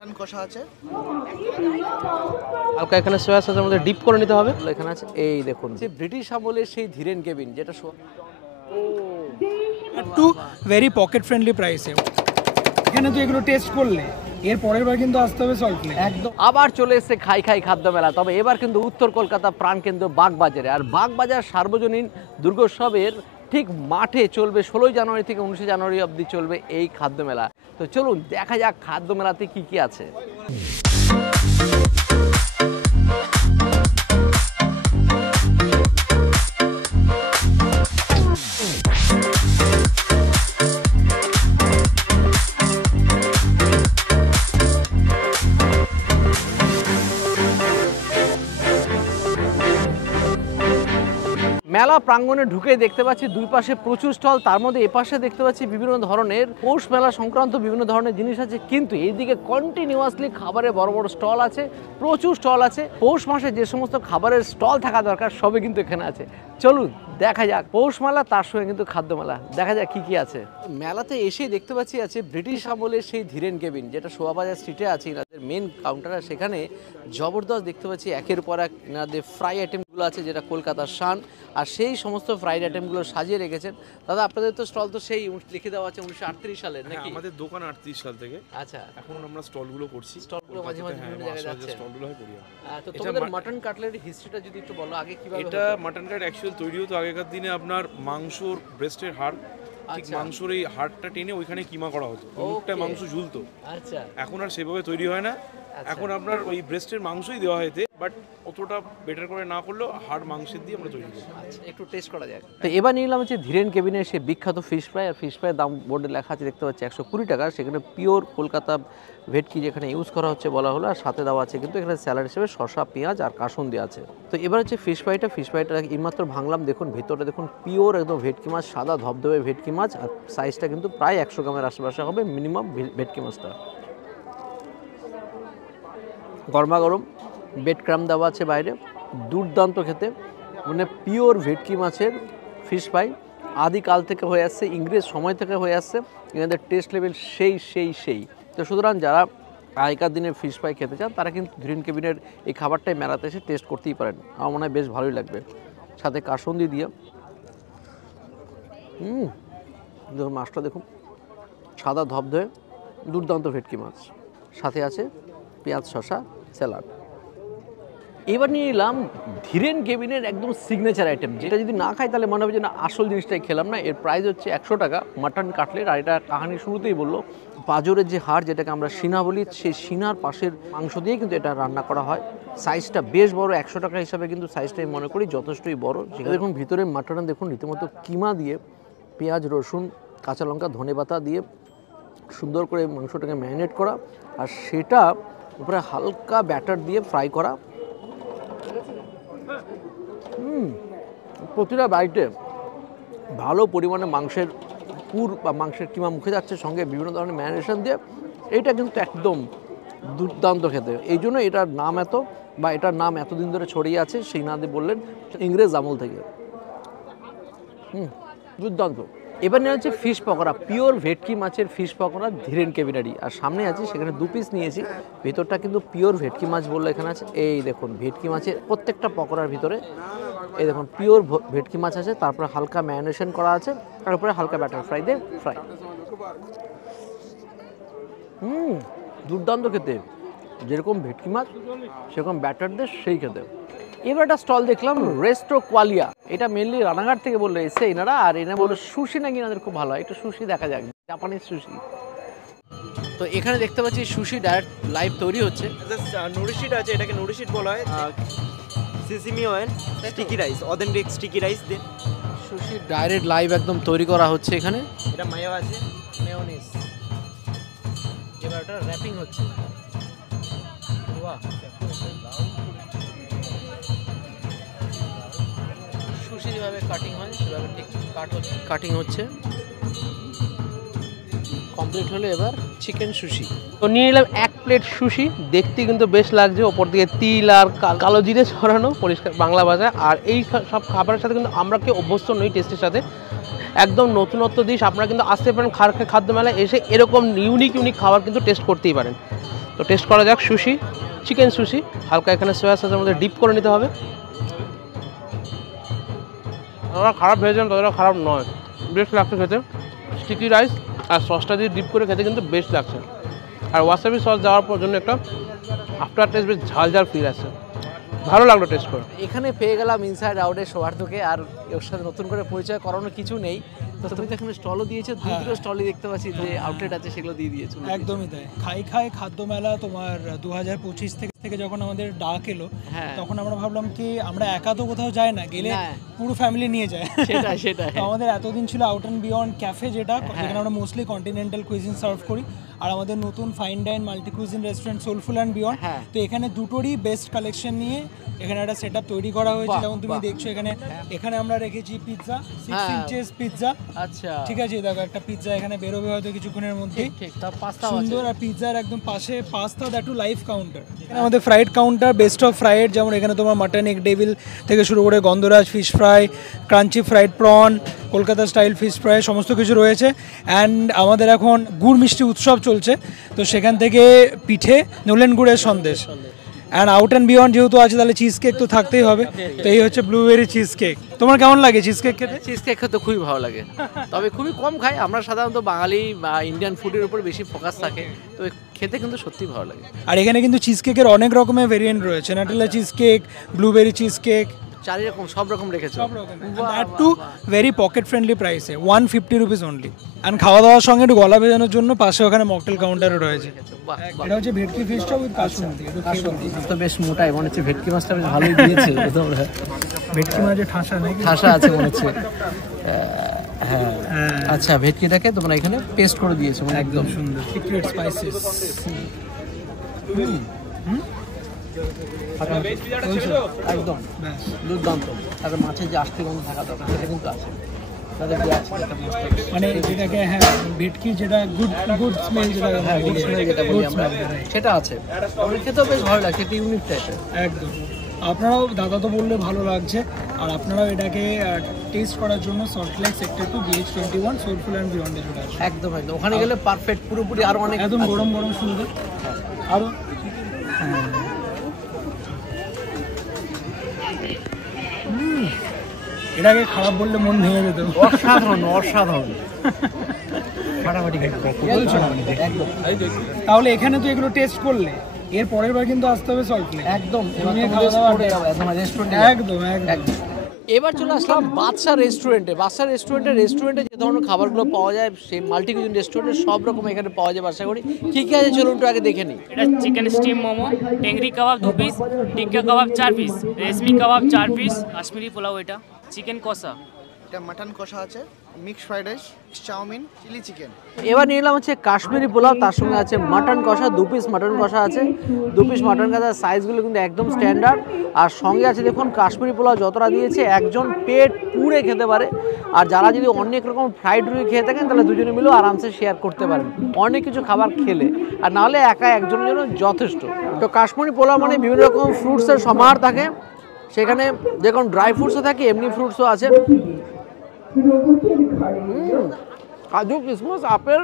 কষা আছে, হালকা এখানে সোয়া সসের মধ্যে ডিপ করে নিতে হবে। এখানে আছে এই দেখুন যে ব্রিটিশ আমলের সেই ধীরেন কেবিন, যেটা একটু ভেরি পকেট ফ্রেন্ডলি প্রাইসে। এখানে তো এগুলো টেস্ট করলে এর পরের বার কিন্তু আসতে হবে সল্ট লেক। একদম আবার চলে এসেছে খাই খাই খাদ্য মেলা, তবে এবার কিন্তু উত্তর কলকাতা প্রাণকেন্দ্র বাগবাজারে। আর বাগবাজার সার্বজনীন দুর্গোৎসবের ঠিক মাঠে চলবে 16 জানুয়ারি থেকে 19 জানুয়ারি অবধি চলবে এই খাদ্য মেলা। তো চলুন দেখা যাক খাদ্য মেলাতে কি কি আছে। মেলা প্রাঙ্গণে ঢুকে দেখতে পাচ্ছি দুই পাশে প্রচুর স্টল, তার মধ্যে এপাশে দেখতে পাচ্ছি বিভিন্ন ধরনের পৌষ মেলা সংক্রান্ত বিভিন্ন ধরনের জিনিস আছে, কিন্তু এইদিকে কন্টিনিউয়াসলি খাবারের বড় বড় স্টল আছে, প্রচুর স্টল আছে। পৌষ মাসে যে সমস্ত খাবারের স্টল থাকা দরকার সবই কিন্তু এখানে আছে। চলুন দেখা যাক পৌষ মেলা, তার সঙ্গে কিন্তু খাদ্য মেলা, দেখা যাক কি কি আছে। মেলাতে এসে দেখতে পাচ্ছি আছে ব্রিটিশ আমলের সেই ধীরেন কেবিন, যেটা শোভাবাজার স্ট্রিটে আছে, এনাদের মেন কাউন্টার। সেখানে জবরদস্ত দেখতে পাচ্ছি একের পর এক এনাদের ফ্রাই আইটেমগুলো আছে, যেটা কলকাতার শান। আর সেই সমস্ত ফ্রাইড আইটেমগুলো সাজিয়ে রেখেছেন। দাদা আপনাদের তো স্টল তো সেই লিখে দেওয়া আছে 1938 সালের নাকি? আমাদের দোকান 38 সাল থেকে। আচ্ছা, এখন আমরা স্টলগুলো করছি, স্টলগুলো মাঝে মাঝে বিভিন্ন জায়গায় যাচ্ছে, স্টলগুলো হয় করি। তো তোমাদের মাটন কাটলারি হিস্ট্রিটা যদি একটু বলো, আগে কিভাবে এটা মাটন কাট অ্যাকচুয়াল তৈরি হতো আগেকার দিনে আপনার মাংসর ব্রেস্টের হাড়, ঠিক মাংসর এই হাড়টা টেনে ওইখানে কিমা করা হতো, মুখটা মাংস ঝুলতো। আচ্ছা, এখন আর সেভাবে তৈরি হয় না, এখন আপনার ওই ব্রেস্টের মাংসই দেওয়া হয়েছে, বাট অতটা বেটার করে না করলেও হাড় মাংসের দিয়ে আমরা তৈরি করি। আচ্ছা, একটু টেস্ট করা যাক। তো এবার নিলাম হচ্ছে ধীরেন কেবিনের সেই বিখ্যাত ফিশ ফ্রাই। আর ফিশ ফ্রাই দাম বোর্ডে লেখা আছে দেখতে পাচ্ছি 120 টাকা। সেখানে পিওর কলকাতা ভেটকি যেখানে ইউজ করা হচ্ছে বলা হলো, আর সাথে দেওয়া আছে কিন্তু এখানে স্যালাড হিসেবে শসা, পেঁয়াজ আর কাসুন্দি আছে। তো এবার হচ্ছে ফিশ ফ্রাইটা এইমাত্র ভাঙলাম, দেখুন ভিতরে দেখুন পিওর একদম ভেটকি মাছ, সাদা ধবধবে ভেটকি মাছ। আর সাইজটা কিন্তু প্রায় 100 গ্রামের আশেপাশে হবে মিনিমাম ভেটকি মাছটা। গরমা গরম বেড ক্রাম দেওয়া আছে বাইরে, দুর্দান্ত খেতে, মানে পিওর ভেটকি মাছের ফিশ ফ্রাই। আদিকাল থেকে হয়ে আসছে, ইংরেজ সময় থেকে হয়ে আসছে, এনাদের টেস্ট লেভেল সেই। তো সুতরাং যারা আগেকার দিনে ফিশ ফ্রাই খেতে চান তারা কিন্তু ধীরেন কেবিনের এই খাবারটাই মেলাতে এসে টেস্ট করতেই পারেন। আমার মনে হয় বেশ ভালোই লাগবে। সাথে কাসুন্দি দিয়ে দেখুন মাছটা, দেখুন সাদা ধবধবে দুর্দান্ত ভেটকি মাছ, সাথে আছে পেঁয়াজ, শসা, স্যালাড। এবার নিয়ে নিলাম ধীরেন কেবিনের একদম সিগনেচার আইটেম, যেটা যদি না খাই তাহলে মনে হবে যে না আসল জিনিসটাই খেলাম না। এর প্রাইস হচ্ছে 100 টাকা মাটন কাটলেট। আর এটা কাহানির শুরুতেই বললো, পাঁজরের যে হাড় যেটাকে আমরা সিনা বলি, সেই সিনার পাশের মাংস দিয়ে কিন্তু এটা রান্না করা হয়। সাইজটা বেশ বড়, 100 টাকা হিসাবে কিন্তু সাইজটা আমি মনে করি যথেষ্টই বড়। সেখানে দেখুন ভিতরে মাটন দেখুন রীতিমতো কিমা দিয়ে, পেঁয়াজ, রসুন, কাঁচা লঙ্কা, ধনেপাতা দিয়ে সুন্দর করে মাংসটাকে ম্যারিনেট করা, আর সেটা উপরে হালকা ব্যাটার দিয়ে ফ্রাই করা। প্রতিটা বাইটে ভালো পরিমাণে মাংসের পুর বা মাংসের কিমা মুখে যাচ্ছে, সঙ্গে বিভিন্ন ধরনের ম্যারিনেশন দিয়ে। এইটা কিন্তু একদম দুর্দান্ত খেতে। এই জন্য এটার নাম এটার নাম এতদিন ধরে ছড়িয়ে আছে, সেই নামে বললেন ইংরেজ আমল থেকে। দুর্দান্ত। এবার নিয়ে হচ্ছে ফিশ পকোড়া, পিওর ভেটকি মাছের ফিশ পকোড়া ধীরেন কেবিনারি। আর সামনে আছে, সেখানে 2 পিস নিয়েছি। ভেতরটা কিন্তু পিওর ভেটকি মাছ বললো এখানে আছে। এই দেখুন ভেটকি মাছের প্রত্যেকটা পকোড়ার ভিতরে এই দেখুন পিওর ভেটকি মাছ আছে, তারপরে হালকা ম্যারিনেশন করা আছে, তারপরে হালকা ব্যাটার ফ্রাই দিয়ে ফ্রাই। দুর্দান্ত খেতে, যেরকম ভেটকি মাছ সেরকম ব্যাটার দিয়ে সেই খেতে। এবার একটা স্টল দেখলাম রেস্টো কোয়ালিয়া, এটা মেনলি রানাঘাট থেকে বললো এসে এনারা। আর এনে বললো সুশি নাকি এনাদের খুব ভালো হয়, একটু সুশি দেখা যাক, জাপানিজ সুশি। তো এখানে দেখতে পাচ্ছি সুশি ডাইরেক্ট লাইভ তৈরি হচ্ছে। নুরিশিট আছে, এটাকে নুরিশিট বলা হয়। Sesame oil, sticky rice, authentic sticky rice দিয়ে সুশি ডাইরেক্ট লাইভ একদম তৈরি করা হচ্ছে এখানে। এটা মায়ো আছে, মেয়োনিজ। এবার এটা র্যাপিং হচ্ছে। বাহ, সুশি যেভাবে কাটিং হয় সেভাবে ঠিক কাটিং হচ্ছে। কমপ্লিট হলো এবার চিকেন সুশি। তো নিয়ে নিলাম 1 প্লেট সুশি, দেখতে কিন্তু বেশ লাগছে, ওপর দিকে তিল আর কালো জিরে ছড়ানো পরিষ্কার বাংলা ভাষা। আর এই সব খাবারের সাথে কিন্তু আমরা কেউ অভ্যস্ত নই টেস্টের সাথে, একদম নতুনত্ব ডিশ। আপনারা কিন্তু আসতে পারেন খাদ্য মেলায় এসে এরকম ইউনিক খাবার কিন্তু টেস্ট করতেই পারেন। তো টেস্ট করা যাক সুশি, চিকেন সুশি। হালকা এখানে সয়া সসের মধ্যে ডিপ করে নিতে হবে। যতটা খারাপ ভেবেছিলাম ততটা খারাপ নয়, বেশ লাগছে খেতে। স্টিকি রাইস আর সসটা দিয়ে ডিপ করে খেতে কিন্তু বেশ লাগছে। আর ওয়াসাবি সস দেওয়ার পর জন্য একটা আফটার টেস্ট বেশ ঝাল ঝাল ফিল আসছে, ভালো লাগলো টেস্ট করে। এখানে পেয়ে গেলাম ইনসাইড আউটের সৌহার্দ্যকে, আর ওর সাথে নতুন করে পরিচয় করানোর কিছু নেই। তো তুমি তো এখানে স্টলও দিয়েছো, দুটো স্টলই দেখতে পাচ্ছি যে আউটলেট আছে সেগুলো দিয়ে দিয়েছো। একদমই তাই। খাই খাদ্য মেলা তোমার 2025 থেকে যখন আমাদের ডাক এলো, তখন আমরা ভাবলাম কি আমরা একা তো কোথাও যাই না, গেলে পুরো ফ্যামিলি নিয়ে যায়। সেটাই। তো আমাদের এতদিন ছিল আউট অ্যান্ড বিয়ন্ড ক্যাফে, যেখানে আমরা মোস্টলি কন্টিনেন্টাল কুইজিন সার্ভ করি, আর আমাদের নতুন fine dine multi cuisine restaurant soulful and beyond. তো এখানে দুটোরই বেস্ট কালেকশন নিয়ে এখানে একটা সেটআপ তৈরি করা হয়েছে। যেমন তুমি দেখছো এখানে আমরা রেখেছি পিৎজা, 6 ইঞ্চেস পিৎজা। আচ্ছা, ঠিক আছে, দেখো একটা পিৎজা এখানে বেরোবে হয়তো কিছুক্ষণের মধ্যে। ঠিক, তার পাস্তা সুন্দর। আর পিৎজার একদম পাশে pasta, that two live counter. এখানে আমাদের fried counter, best of fried, যেমন এখানে তোমার মাটন এগ ডেভিল থেকে শুরু করে গন্ধরাজ fish fry, crunchy fried prawn, Kolkata style fish fry, সমস্ত কিছু রয়েছে। অ্যান্ড আমাদের এখন গুড় মিষ্টি উৎসব চলছে, তো সেখান থেকে পিঠে, নলেন গুড়ের Sandesh. And out and beyond যেহেতু আছে, তাহলে চিজ কেক তো থাকতেই হবে। তো এই হচ্ছে ব্লুবেরি চিজ কেক। তোমার কেমন লাগে চিজ কেক খেতে? চিজ কেক খেতে খুবই ভালো লাগে, তবে খুবই কম খাই। আমরা সাধারণত বাঙালি বা ইন্ডিয়ান ফুডের উপর বেশি ফোকাস থাকে, তো খেতে কিন্তু সত্যিই ভালো লাগে। আর এখানে কিন্তু চিজ কেকের অনেক রকমের ভেরিয়েন্ট রয়েছে, Nutella cheese cake, blueberry cheese cake, চারি রকম, সব রকম রেখেছো। That too very pocket friendly প্রাইসে, 150 রুপিস অনলি। অ্যান্ড খাওয়া দাওয়ার সঙ্গে একটু গলা ভেজানোর জন্য পাশে ওখানে মকটেল কাউন্টারও রয়েছে। এটা হচ্ছে ভেটকি ফিশটা উইথ কাসুন্দি। তো বেশ মোটাই মনে হচ্ছে, ভেটকি মাছটা বেশ ভালোই দিয়েছে। ভেটকি মাছের ঠাসা নাকি? ঠাসা আছে মনে হচ্ছে। হ্যাঁ, আচ্ছা, ভেটকিটাকে তোমরা এখানে পেস্ট করে দিয়েছো, একদম সুন্দর সিক্রেট স্পাইসেস। একদম দুর্দান্ত। আর মাছের যে আষ্টি গন্ধ থাকা দরকার সেটা কিন্তু আছে, মানে যেটাকে ভেটকি যেটা গুড স্মেল, যেটা বলি আমরা, সেটা আছে। খেতেও বেশ ভালো লাগছে, এটা ইউনিক টাইপের একদম। আপনারাও, দাদা তো বললে ভালো লাগছে, আর আপনারাও এটাকে টেস্ট করার জন্য Salt Lake sector 2 BH21 soulful and বিয়ন্ডে চলে আসুন। একদম ওখানে গেলে পারফেক্ট, পুরোপুরি আরো অনেক একদম গরম গরম সুন্দর। আরো এটাকে খারাপ বললে মন ভেঙে যেত। অসাধারণ ফাটাফাটি তাহলে এখানে তো এগুলো টেস্ট করলে, এর পরের বার কিন্তু আসতে হবে সল্টলেক। একদম একদম। এবার চলে আসলাম বাদশা রেস্টুরেন্টে যে ধরনের খাবারগুলো পাওয়া যায়, সেই মাল্টি কুইজিন রেস্টুরেন্টে সব রকম এখানে পাওয়া যায়। আশা করি কি কি আছে চলুন একটু আগে দেখে নিই। এটা chicken steam momo, tangri kebab 2 piece, tikka kebab 4 piece, reshmi kebab 4 piece, Kashmiri pulao, এটা চিকেন কষা, এটা মাটন কষা আছে, mix fried rice, chowmein, chilli chicken. এবার নিয়ে এলাম হচ্ছে কাশ্মীরি পোলাও, তার সঙ্গে আছে মাটন কষা, 2 পিস মাটন কষা আছে। 2 পিস মাটন কষার সাইজগুলো কিন্তু একদম স্ট্যান্ডার্ড। আর সঙ্গে আছে দেখুন কাশ্মীরি পোলাও যতটা দিয়েছে, একজন পেট পুরে খেতে পারে। আর যারা যদি অনেক রকম ফ্রাইড রুই খেয়ে থাকেন, তাহলে দুজনে মিলেও আরামসে শেয়ার করতে পারেন অনেক কিছু খাবার খেলে, আর নাহলে একা একজনের জন্য যথেষ্ট। তো কাশ্মীরি পোলাও মানে বিভিন্ন রকম ফ্রুটসের সমাহার থাকে, সেখানে যেরকম ড্রাই ফ্রুটসও থাকে, এমনি ফ্রুটসও আছে। কাজু, কিশমিশ, আপেল,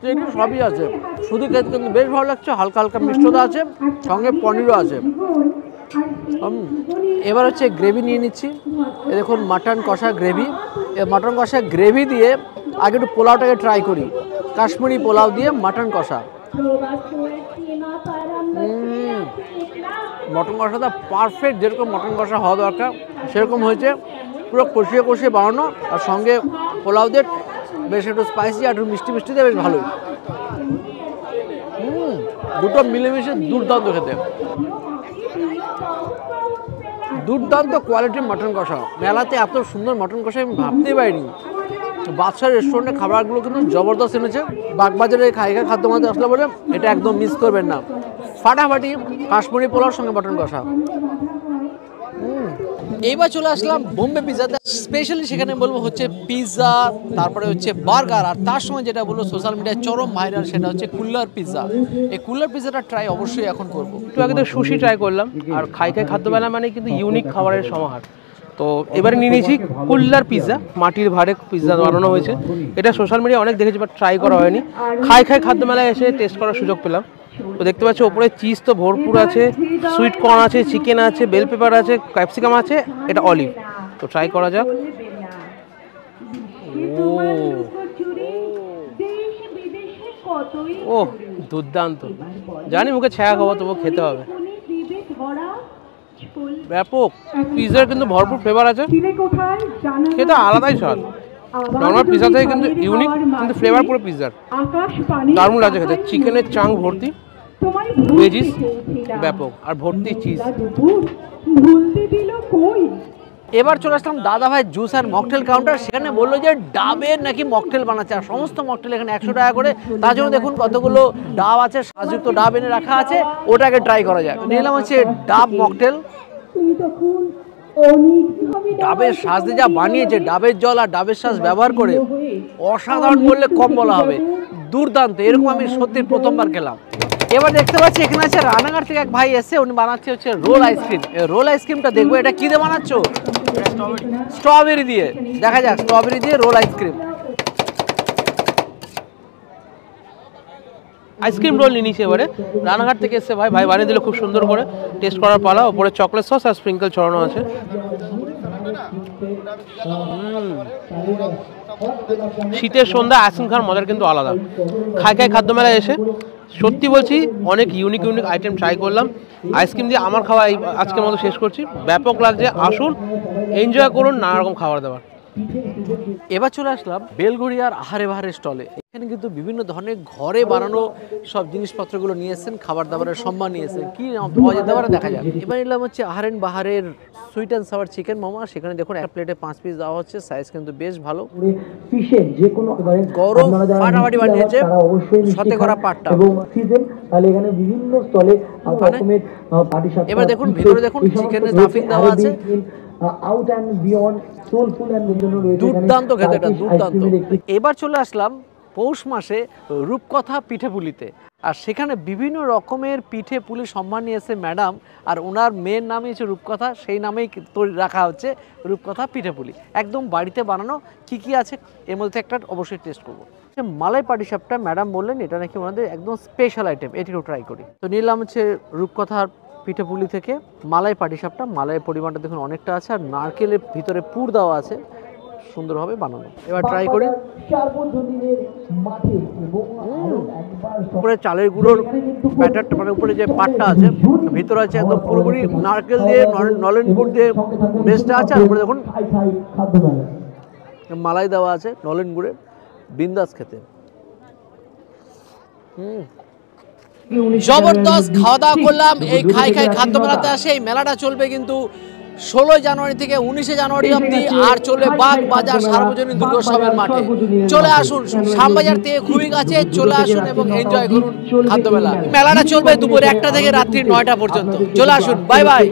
চেরি সবই আছে। শুধু খেতে কিন্তু বেশ ভালো লাগছে, হালকা হালকা মিষ্টতা আছে, সঙ্গে পনিরও আছে। এবার হচ্ছে গ্রেভি নিয়ে নিচ্ছি। এ দেখুন মাটন কষা গ্রেভি। মাটন কষা গ্রেভি দিয়ে আগে একটু পোলাওটাকে ট্রাই করি। কাশ্মীরি পোলাও দিয়ে মাটন কষা, মটন কষাটা পারফেক্ট, যেরকম মটন কষা হওয়া দরকার সেরকম হয়েছে। পুরো কষিয়ে কষিয়ে বানানো, আর সঙ্গে পোলাও দিয়ে বেশ একটু স্পাইসি আর একটু মিষ্টি মিষ্টি দিয়ে বেশ ভালোই। দুটো মিলেমিশে দুর্দান্ত খেতে, দুর্দান্ত কোয়ালিটির মটন কষা। মেলাতে এত সুন্দর মটন কষা আমি ভাবতেই পারিনি। বাদশা রেস্টুরেন্টের খাবারগুলো কিন্তু জবরদস্ত এনেছে। বাগবাজারে খাইখা খাদ্য মাঝে আসলে বলে এটা একদম মিস করবেন না। ফাটাফাটি কাশ্মীরি পোলাওর সঙ্গে মটন কষা। এইবার চলে আসলাম বোম্বে পিৎজাতে। স্পেশালি সেখানে বলবো হচ্ছে পিৎজা, তারপরে হচ্ছে বার্গার, আর তার সঙ্গে যেটা বলবো সোশ্যাল মিডিয়ায় চরম ভাইরাল, সেটা হচ্ছে কুল্লার পিৎজা। এই কুল্লার পিৎজাটা ট্রাই অবশ্যই এখন করবো। একটু আগে তো সুশি ট্রাই করলাম, আর খাইখাই খাদ্যবেলা মানে কিন্তু ইউনিক খাবারের সমাহার। তো এবারে নিয়ে নিয়েছি কুল্লার পিৎজা, মাটির ভাড়ে পিৎজা বানানো হয়েছে। এটা সোশ্যাল মিডিয়ায় অনেক দেখেছি, বাট ট্রাই করা হয়নি। খাই খাদ্য মেলায় এসে টেস্ট করার সুযোগ পেলাম। তো দেখতে পাচ্ছ ওপরে চিজ তো ভরপুর আছে, সুইট কর্ন আছে, চিকেন আছে, বেল পেপার আছে, ক্যাপসিকাম আছে, এটা অলিভ। তো ট্রাই করা যাক। ও দুর্দান্ত, জানি মুখে ছায়া খাবো, তবু খেতে হবে। ব্যাপক, পিৎজার কিন্তু ভরপুর ফ্লেভার আছে, খেতে আলাদাই স্বাদ। নর্মাল পিৎজা থেকে কিন্তু ইউনিক, কিন্তু ফ্লেভার পুরো পিৎজার, দারুণ লাগছে খেতে। চিকেনের চাং ভর্তি, ভেজিস ব্যাপক, আর ভর্তি চিজ। এবার চলে আসলাম দাদা ভাই জুস অ্যান্ড মকটেল কাউন্টার। সেখানে বললো যে ডাবের নাকি মকটেল বানাচ্ছে, আর সমস্ত মকটেল এখানে 100 টাকা করে। তার জন্য দেখুন কতগুলো ডাব আছে, সাজযুক্ত ডাব এনে রাখা আছে, ওটাকে ট্রাই করা যাক। নিলাম হচ্ছে ডাব মকটেল। ডাবের শ্বাস দিয়ে যা বানিয়েছে, ডাবের জল আর ডাবের শ্বাস ব্যবহার করে, অসাধারণ বললে কম বলা হবে, দুর্দান্ত। এরকম আমি সত্যি প্রথমবার খেলাম। এবার দেখতে পাচ্ছি এখানে আছে রানাঘাট থেকে এক ভাই এসে, উনি বানাচ্ছে হচ্ছে রোল আইসক্রিম। রোল আইসক্রিমটা দেখবো এটা কি দিয়ে বানাচ্ছ? স্ট্রবেরি দিয়ে। দেখা যাক, স্ট্রবেরি দিয়ে রোল আইসক্রিম। আইসক্রিম রোল নিয়ে নিচ্ছে এবারে, রানাঘাট থেকে এসছে ভাই, ভাই বানিয়ে দিল খুব সুন্দর করে। টেস্ট করার পালা। ওপরে চকলেট সস আর স্প্রিঙ্কেল ছড়ানো আছে। শীতের সন্ধ্যা আইসক্রিম খাওয়ার মজার কিন্তু আলাদা। খাই খাদ্য মেলায় এসে সত্যি বলছি অনেক ইউনিক আইটেম ট্রাই করলাম। আইসক্রিম দিয়ে আমার খাওয়া আজকের মতো শেষ করছি। ব্যাপক লাগছে, আসুন এনজয় করুন নানা রকম খাবার দাবার। এবার চলে আসলাম বেলঘড়িয়ার আহারে বাহারের স্টলে। এখানে কিন্তু বিভিন্ন ধরনের ঘরে বানানো সব জিনিসপত্রগুলো নিয়ে এসেছেন, খাবার দাবারের সম্মান নিয়ে এসেছেন। কি পাওয়া যেতে পারে দেখা যাক। এবার নিলাম হচ্ছে আহারেন বাহারের sweet and sour chicken momo. সেখানে দেখুন এক প্লেটে 5 পিস দেওয়া হচ্ছে, সাইজ কিন্তু বেশ ভালো। গরম ফাটাফাটি বানিয়েছে সাথে করা পাটটা। এবার দেখুন ভিতরে দেখুন চিকেনের স্টাফিং দেওয়া আছে, দুর্দান্ত খেতে, এটা দুর্দান্ত। এবার চলে আসলাম পৌষ মাসে রূপকথা পিঠেপুলিতে, আর সেখানে বিভিন্ন রকমের পিঠে পুলি সম্মান নিয়েছে ম্যাডাম, আর ওনার মেয়ের নামই হচ্ছে রূপকথা, সেই নামেই রাখা হচ্ছে রূপকথা পিঠেপুলি। একদম বাড়িতে বানানো। কি কি আছে এর মধ্যে একটা অবশ্যই টেস্ট করবো। মালাই পাটিসাপটা ম্যাডাম বললেন এটা নাকি ওনাদের একদম স্পেশাল আইটেম, এটিও ট্রাই করি। তো নিলাম হচ্ছে রূপকথার পিঠেপুলি থেকে মালাই পাটিসাপটা। মালাইয়ের পরিমাণটা দেখুন অনেকটা আছে, আর নারকেলের ভিতরে পুর দেওয়া আছে, সুন্দরভাবে বানানো। এবার ট্রাই করি। উপরে চালের গুঁড়োর ব্যাটারটা, মানে উপরে যে পাটটা আছে, ভিতরে আছে একদম পুরোপুরি নারকেল দিয়ে, নলেন গুড় দিয়ে বেসটা আছে, আর উপরে দেখুন মালাই দেওয়া আছে নলেন গুড়ের, বিন্দাস খেতে। জবরদস্ত খাওয়া দাওয়া করলাম এই খাই খাদ্য মেলাতে আসে। এই মেলাটা চলবে কিন্তু 16 জানুয়ারি থেকে 19 জানুয়ারি অবধি, আর চলবে বাগ বাজার সার্বজনীন দুর্গোৎসবের মাঠে। চলে আসুন, শ্যামবাজার থেকে খুবই কাছে, চলে আসুন এবং এনজয় করুন খাদ্য মেলা। মেলাটা চলবে দুপুর 1টা থেকে রাত্রি 9টা পর্যন্ত। চলে আসুন, বাই বাই।